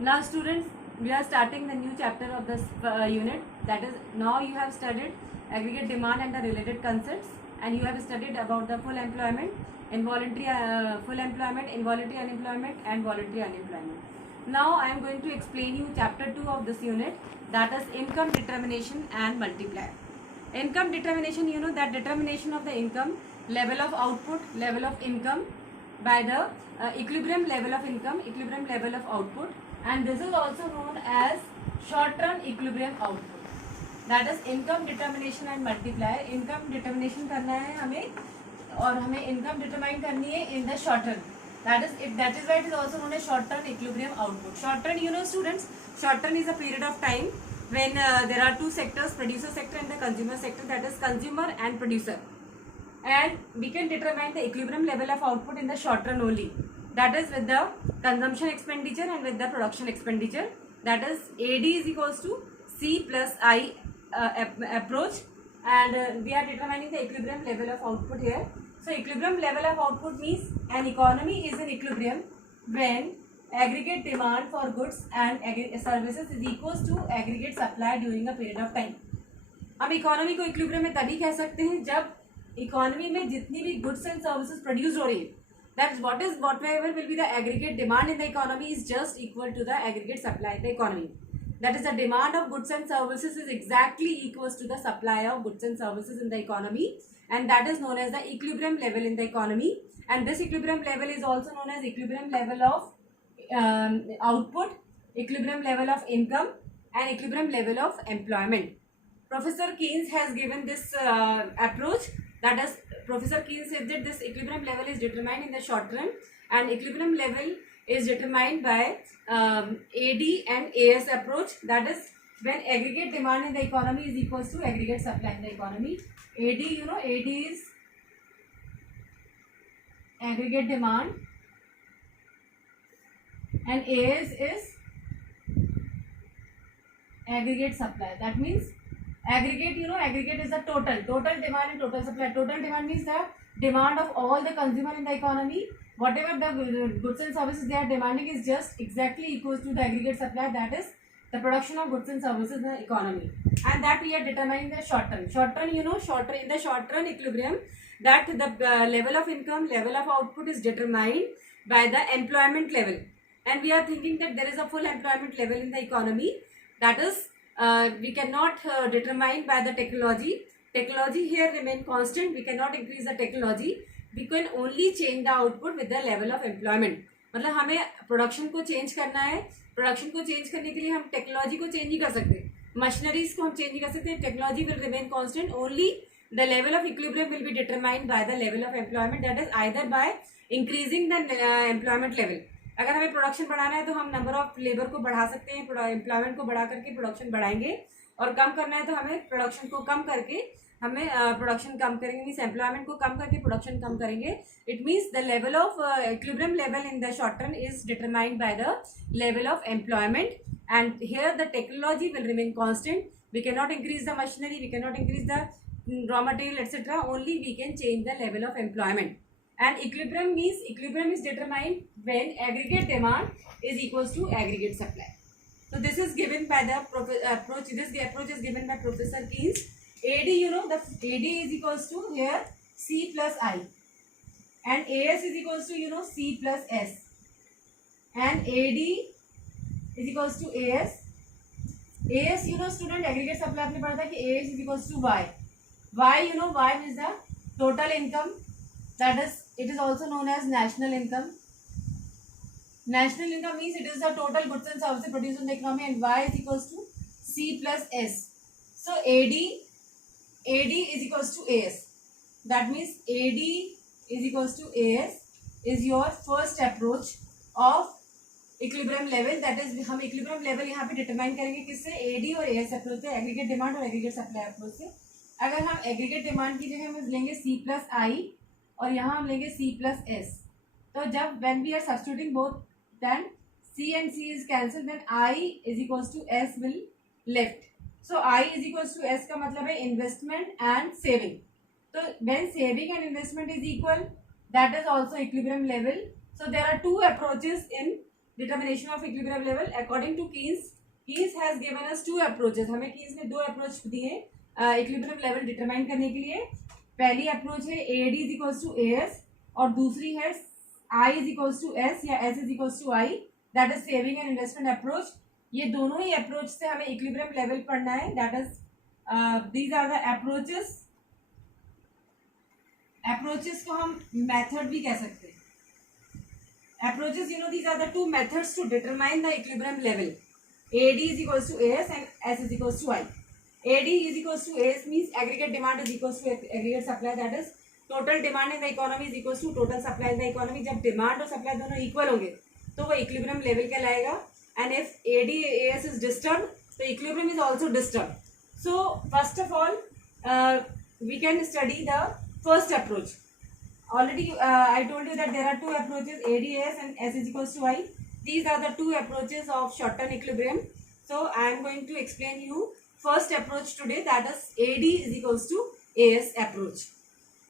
Now students, we are starting the new chapter of this unit. That is, now you have studied aggregate demand and the related concepts, and you have studied about the full employment, involuntary full employment, involuntary unemployment and voluntary unemployment. Now I am going to explain you chapter 2 of this unit, that is income determination and multiplier. Income determination, you know that determination of the income, level of output, level of income by the equilibrium level of income, equilibrium level of output, and this is also known as short run equilibrium output. That is income determination and multiplier. Income determination करना है हमें, और हमें income determine करनी है in the short run. That is why it is also known as short run equilibrium output. Short run, you know students, short run is a period of time when there are two sectors, producer sector and the consumer sector, that is consumer and producer, and we can determine the equilibrium level of output in the short run only, that is with the consumption expenditure and with the production expenditure, that is AD is equals to C plus I approach, and we are determining the equilibrium level of output here. So equilibrium level of output means an economy is in equilibrium when aggregate demand for goods and services is equals to aggregate supply during a period of time. हम economy को equilibrium में तभी कह सकते हैं जब economy में जितनी भी गुड्स एंड सर्विसेज प्रोड्यूस हो रही है, that's whatever will be the aggregate demand in the economy is just equal to the aggregate supply in the economy. That is, the demand of goods and services is exactly equals to the supply of goods and services in the economy, and that is known as the equilibrium level in the economy. And this equilibrium level is also known as equilibrium level of output, equilibrium level of income, and equilibrium level of employment. Professor Keynes has given this approach. That is, Professor Keynes said that this equilibrium level is determined in the short run, and equilibrium level is determined by AD and AS approach. That is, when aggregate demand in the economy is equals to aggregate supply in the economy. AD, you know, AD is aggregate demand, and AS is aggregate supply. That means aggregate, you know, aggregate is the total demand and total supply. Total demand means the demand of all the consumer in the economy. Whatever the goods and services they are demanding is just exactly equals to the aggregate supply, that is the production of goods and services in the economy, and that we are determining the short run. Short run, you know, in the short run equilibrium, that the level of income, level of output is determined by the employment level, and we are thinking that there is a full employment level in the economy. That is, we cannot determine by the technology. Technology here remain constant. We cannot increase the technology. We can only change the output with the level of employment. मतलब हमें production को change करना है. Production को change करने के लिए हम टेक्नोलॉजी को चेंज नहीं कर सकते, मशीनरीज को हम चेंज नहीं कर सकते. Technology will remain constant. Only the level of equilibrium will be determined by the level of employment, that is either by increasing the employment level. अगर हमें प्रोडक्शन बढ़ाना है तो हम नंबर ऑफ लेबर को बढ़ा सकते हैं, एम्प्लॉयमेंट को बढ़ा करके प्रोडक्शन बढ़ाएंगे, और कम करना है तो हमें प्रोडक्शन को कम करके हमें प्रोडक्शन कम करेंगे, मीन्स एम्प्लॉयमेंट को कम करके प्रोडक्शन कम करेंगे. It means the level of equilibrium level in the short run is determined by the level of employment, and here the technology will remain constant. We can not increase the machinery, we can not increase the raw material, etc. Only we can change the level of employment. And equilibrium means equilibrium is determined when aggregate demand is equals to aggregate supply. So this is given by the approach. This approach is given by Professor Keynes. AD, you know, the AD is equals to here C plus I, and AS is equals to, you know, C plus S, and AD is equals to AS. AS, you know student, aggregate supply आपने पढ़ा था कि AS is equals to Y. Y, you know, Y is the total income, that is, it is also known as national income. National income means it is the total goods and services produced in the economy, and Y is equals to C plus S. So AD is equals to AS. That means AD is equals to AS is your first approach of equilibrium level. That is, हम equilibrium level यहाँ पे determine करेंगे किससे? AD और AS approach से, aggregate demand और aggregate supply approach से. अगर हम एग्रीगेट डिमांड की जगह हम लेंगे C प्लस I, और यहाँ हम लेंगे C प्लस S, तो जब when we are substituting both, then C and C is cancelled, then I is equals to S will left. So I is equals to S का मतलब है investment and saving. तो when saving and investment is equal, that is also equilibrium level. So there are two approaches in determination of equilibrium level according to Keynes has given us two approaches. हमें Keynes ने दो approach दिए equilibrium level determine करने के लिए. पहली approach है AD is equals to AS और दूसरी है I is equals to S या S is equals to I, that is saving and investment approach. ये दोनों ही approach से हमें equilibrium level पढ़ना है. That is these are the approaches. Approaches को हम method भी कह सकते हैं. Approaches, you know, these are the two methods to determine the equilibrium level. AD is equals to AS and S is equals to I. AD is equals to AS means aggregate demand is equals to aggregate supply, that is total demand in the economy is equals to total supply in the economy. जब demand और supply दोनों equal होंगे तो वो equilibrium level कहलाएगा. And if AD AS is disturbed, so equilibrium is also disturbed. So first of all, we can study the first approach. Already I told you that there are two approaches, ADAS and S is equals to I. These are the two approaches of short-term equilibrium. So I am going to explain you first approach today, that is AD is equals to AS approach.